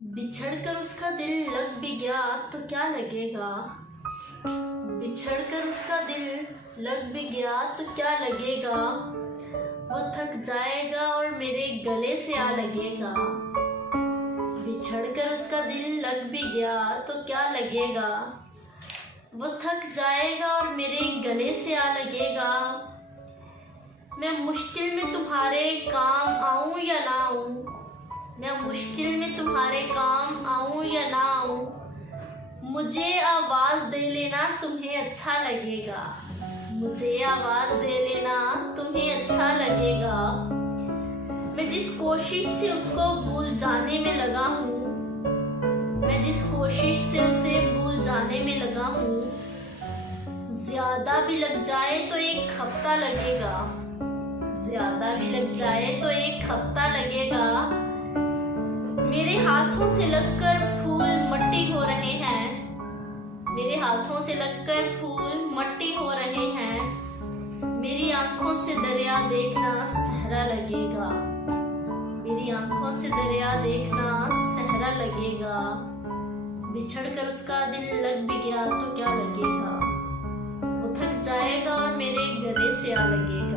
बिछड़ कर उसका दिल लग भी गया तो क्या लगेगा। बिछड़ कर उसका दिल लग भी गया तो क्या लगेगा। वो थक जाएगा और मेरे गले से आ लगेगा। बिछड़ कर उसका दिल लग भी गया तो क्या लगेगा। वो थक जाएगा और मेरे गले से आ लगेगा। मैं मुश्किल में तुम्हारे काम आऊं या ना आऊं। मैं मुश्किल में तुम्हारे काम आऊं या ना आऊं। मुझे आवाज दे लेना तुम्हें अच्छा लगेगा। मुझे आवाज दे लेना तुम्हें अच्छा लगेगा। मैं जिस कोशिश से उसको भूल जाने में लगा हूँ। मैं जिस कोशिश से उसे भूल जाने में लगा हूँ। ज्यादा भी लग जाए तो एक हफ्ता लगेगा। ज्यादा भी लग जाए तो एक हफ्ता लगेगा। मेरे हाथों से लगकर फूल मट्टी हो रहे हैं। मेरे हाथों से लगकर फूल मट्टी हो रहे हैं। मेरी आंखों से दरिया देखना सहरा लगेगा। मेरी आंखों से दरिया देखना सहरा लगेगा। बिछड़ कर उसका दिल लग भी गया तो क्या लगेगा। वो थक जाएगा और मेरे गले से आ लगेगा।